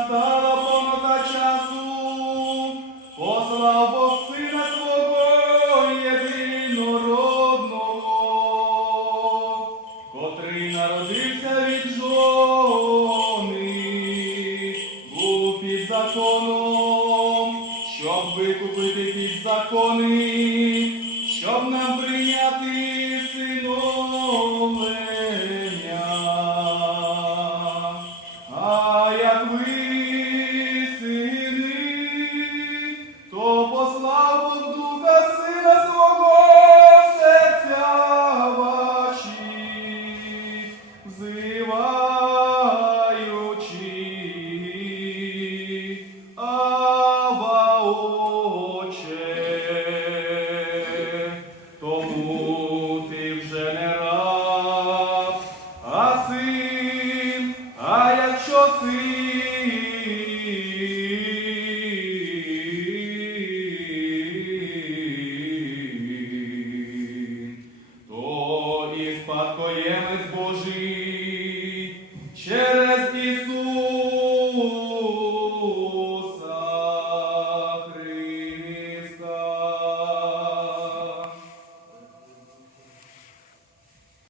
настала повнота часу, послав Бог сина свого єдинородного, котрий народився від жони, був під законом, щоб викупити під закони. Взиваючи, Ава вже не раб, а син, а якщо син,